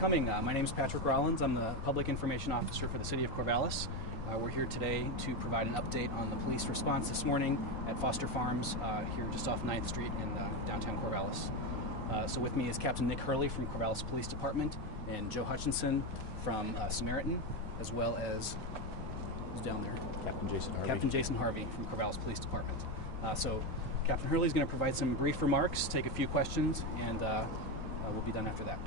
coming. My name is Patrick Rollins. I'm the Public Information Officer for the City of Corvallis. We're here today to provide an update on the police response this morning at Foster Farms here just off 9th Street in downtown Corvallis. So with me is Captain Nick Hurley from Corvallis Police Department and Joe Hutchinson from Samaritan, as well as, who's down there? Captain Jason Harvey from Corvallis Police Department. So Captain Hurley is going to provide some brief remarks, take a few questions, and we'll be done after that.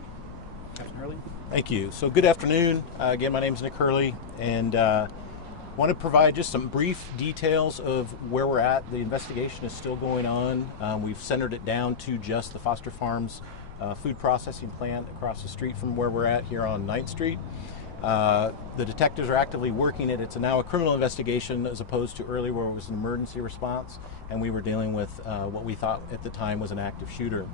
Captain Hurley. Thank you. So good afternoon. Again, my name is Nick Hurley, and want to provide just some brief details of where we're at. The investigation is still going on. We've centered it down to just the Foster Farms food processing plant across the street from where we're at here on 9th Street. The detectives are actively working it. It's now a criminal investigation as opposed to earlier where it was an emergency response, and we were dealing with what we thought at the time was an active shooter.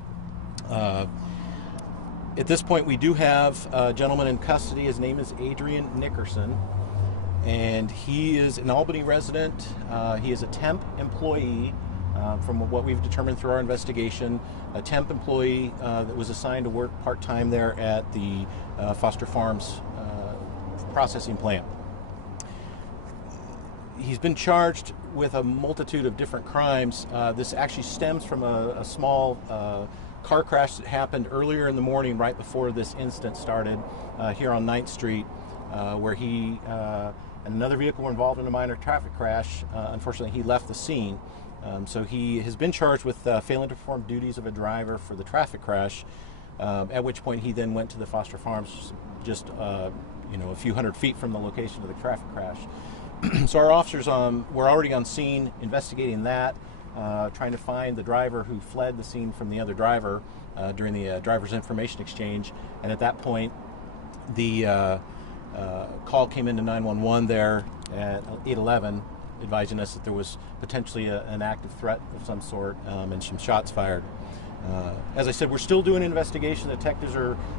At this point, we do have a gentleman in custody. His name is Adrian Nickerson, and he is an Albany resident. He is a temp employee from what we've determined through our investigation, a temp employee that was assigned to work part-time there at the Foster Farms processing plant. He's been charged with a multitude of different crimes. This actually stems from a small car crash that happened earlier in the morning right before this incident started here on 9th Street, where he and another vehicle were involved in a minor traffic crash. Unfortunately, he left the scene. So he has been charged with failing to perform duties of a driver for the traffic crash, at which point he then went to the Foster Farms just a few hundred feet from the location of the traffic crash. So our officers were already on scene investigating that, trying to find the driver who fled the scene from the other driver during the driver's information exchange. And at that point, the call came into 911 there at 8:11, advising us that there was potentially an active threat of some sort and some shots fired. As I said, we're still doing an investigation. The detectives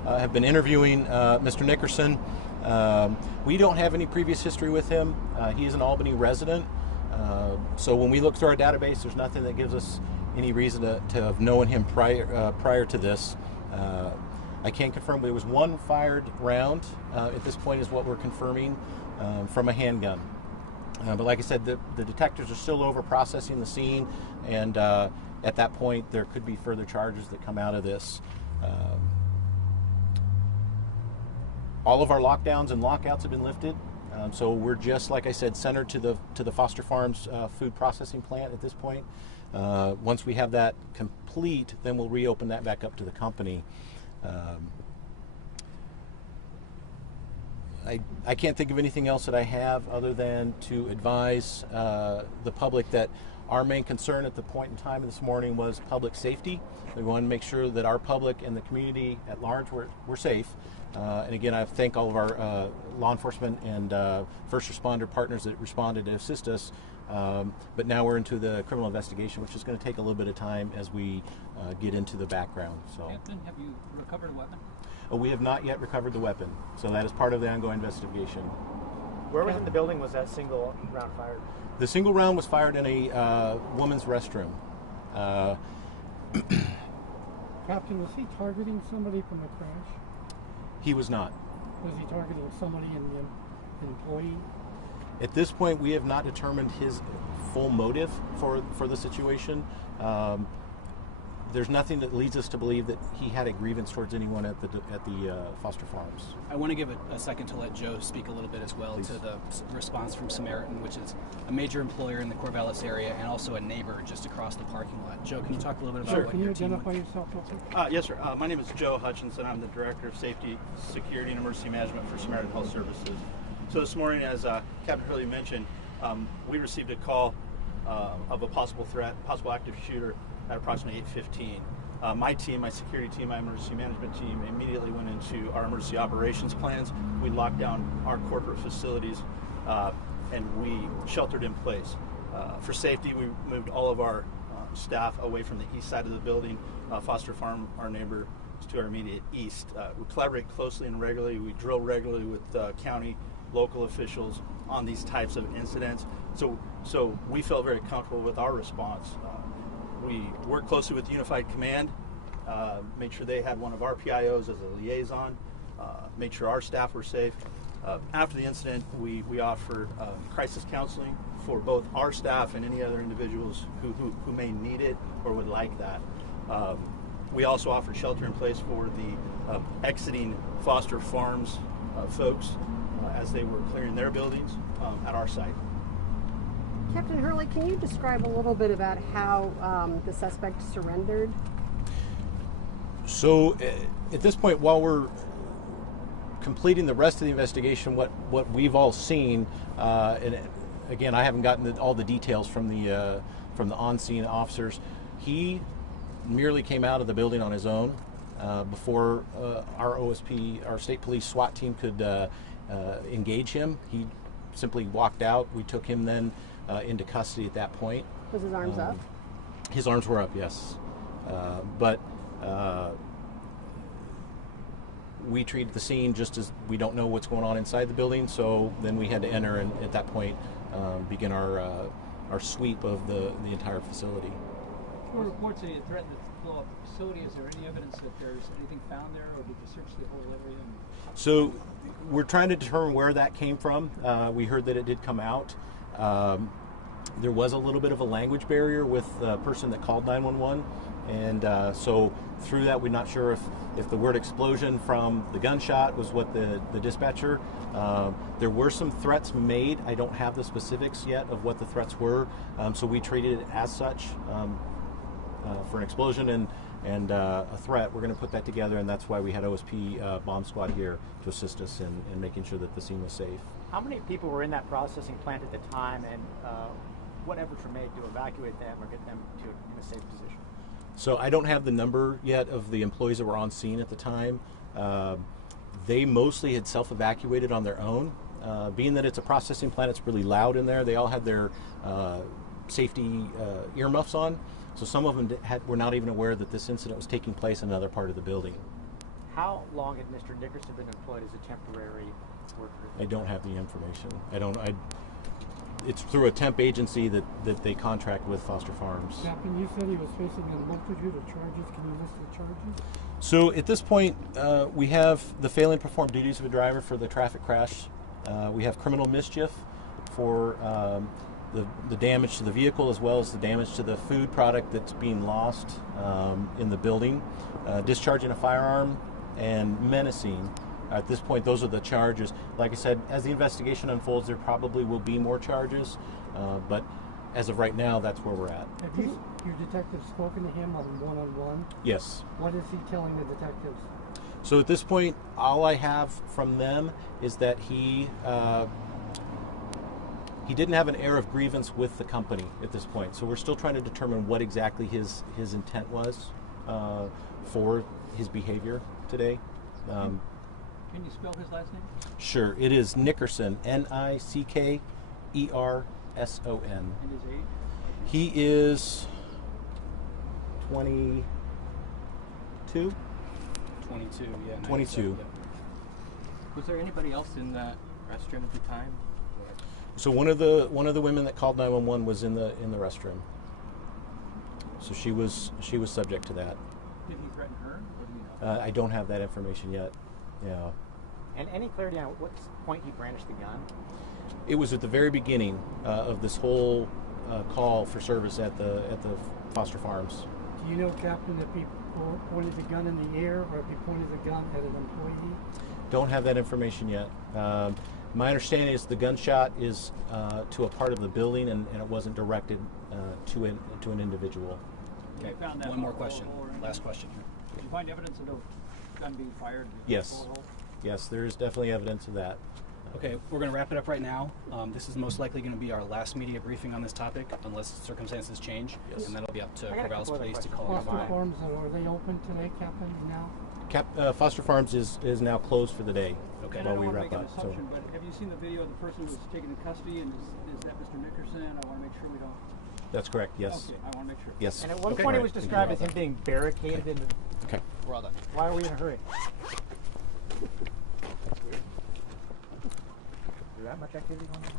have been interviewing Mr. Nickerson. We don't have any previous history with him. He is an Albany resident. So when we look through our database, there's nothing that gives us any reason to have known him prior to this. I can confirm there was one fired round at this point is what we're confirming from a handgun. But like I said, the detectives are still over processing the scene, and at that point there could be further charges that come out of this. All of our lockdowns and lockouts have been lifted. So we're just, like I said, centered to the Foster Farms food processing plant at this point. Once we have that complete, then we'll reopen that back up to the company. I can't think of anything else that I have other than to advise the public that our main concern at the point in time this morning was public safety. We wanted to make sure that our public and the community at large were safe. And again, I thank all of our law enforcement and first responder partners that responded to assist us. But now we're into the criminal investigation, which is going to take a little bit of time as we get into the background. So, Captain, have you recovered a weapon? We have not yet recovered the weapon, so that is part of the ongoing investigation. Where within the building was that single round fired? The single round was fired in a woman's restroom. Captain, was he targeting somebody from the crash? He was not. Was he targeting somebody in the employee? At this point, we have not determined his full motive for the situation. There's nothing that leads us to believe that he had a grievance towards anyone at the Foster Farms. I want to give a second to let Joe speak a little bit as well. Please. To the response from Samaritan, which is a major employer in the Corvallis area and also a neighbor just across the parking lot. Joe, can you talk a little bit about what your team... Can you identify yourself real quick? Yes, sir. My name is Joe Hutchinson. I'm the Director of Safety, Security, and Emergency Management for Samaritan Health Services. So this morning, as Captain Hurley mentioned, we received a call of a possible threat, possible active shooter at approximately 8:15. My team, my security team, my emergency management team immediately went into our emergency operations plans. We locked down our corporate facilities and we sheltered in place. For safety, we moved all of our staff away from the east side of the building. Foster Farm, our neighbor, is to our immediate east. We collaborate closely and regularly. We drill regularly with county, local officials on these types of incidents. So we felt very comfortable with our response. We worked closely with Unified Command, made sure they had one of our PIOs as a liaison. made sure our staff were safe. After the incident, we offer crisis counseling for both our staff and any other individuals who may need it or would like that. We also offer shelter in place for the exiting Foster Farms folks as they were clearing their buildings at our site. Captain Hurley, can you describe a little bit about how the suspect surrendered? So at this point, while we're completing the rest of the investigation, what we've all seen, and again, I haven't gotten all the details from the on-scene officers. He merely came out of the building on his own before our OSP, our state police SWAT team, could engage him. He simply walked out. We took him then into custody at that point. Was his arms up? His arms were up, yes. But we treated the scene just as we don't know what's going on inside the building, so then we had to enter and at that point begin our sweep of the entire facility. Reports a threat to blow up the facility. Is there any evidence that there's anything found there, or did you search the whole area? So we're trying to determine where that came from. We heard that it did come out. There was a little bit of a language barrier with the person that called 911, and so through that, we're not sure if the word explosion from the gunshot was what the dispatcher. There were some threats made. I don't have the specifics yet of what the threats were, so we treated it as such for an explosion and a threat. We're going to put that together, and that's why we had OSP bomb squad here to assist us in making sure that the scene was safe. How many people were in that processing plant at the time, and what efforts were made to evacuate them or get them in a safe position? So I don't have the number yet of the employees that were on scene at the time. They mostly had self-evacuated on their own. Being that it's a processing plant, it's really loud in there. They all had their safety earmuffs on. So some of them were not even aware that this incident was taking place in another part of the building. How long had Mr. Nickerson been employed as a temporary worker? I don't have the information. It's through a temp agency that they contract with Foster Farms. Captain, you said he was facing a multitude of charges. Can you list the charges? So at this point, we have the failing to perform duties of a driver for the traffic crash. We have criminal mischief for the damage to the vehicle, as well as the damage to the food product that's being lost in the building, discharging a firearm, and menacing. At this point, those are the charges. Like I said, as the investigation unfolds, there probably will be more charges, but as of right now, that's where we're at. Have your detectives spoken to him on one-on-one? Yes. What is he telling the detectives? So at this point, all I have from them is that he didn't have an air of grievance with the company at this point. So we're still trying to determine what exactly his intent was for his behavior today. Can you spell his last name? Sure, it is Nickerson, Nickerson. And his age? He is 22. 22, yeah. 22. Was there anybody else in that restroom at the time? So one of the women that called 911 was in the restroom. So she was subject to that. Did he threaten her? Or do you know? I don't have that information yet. Yeah. And any clarity on what point he brandished the gun? It was at the very beginning of this whole call for service at the Foster Farms. Do you know, Captain, if he pointed the gun in the air or if he pointed the gun at an employee? Don't have that information yet. My understanding is the gunshot is to a part of the building and it wasn't directed to an individual. Okay, found that one more hole question. or anything? Last question. Did you find evidence of a gun being fired? Yes. Yes, there is definitely evidence of that. Okay, we're going to wrap it up right now. This is most likely going to be our last media briefing on this topic, unless circumstances change, and that'll be up to I got a Corvallis couple other Police to questions. call Foster it. Farms, are they open today, Captain, now? Foster Farms is now closed for the day. Okay. And I While don't we want to wrap make an up. So assumption, but have you seen the video of the person who was taken in custody, and is that Mr. Nickerson? I want to make sure we don't... that's correct. Yes. Okay, I want to make sure. Yes. And at one Okay. point it Right. was described as him being barricaded in the... Okay. We're all done. Why are we in a hurry? Is there that much activity going on?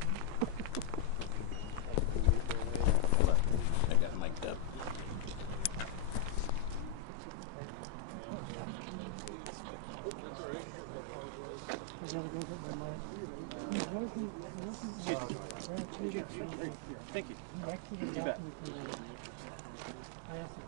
I got it mic'd up. Thank you. You bet. I asked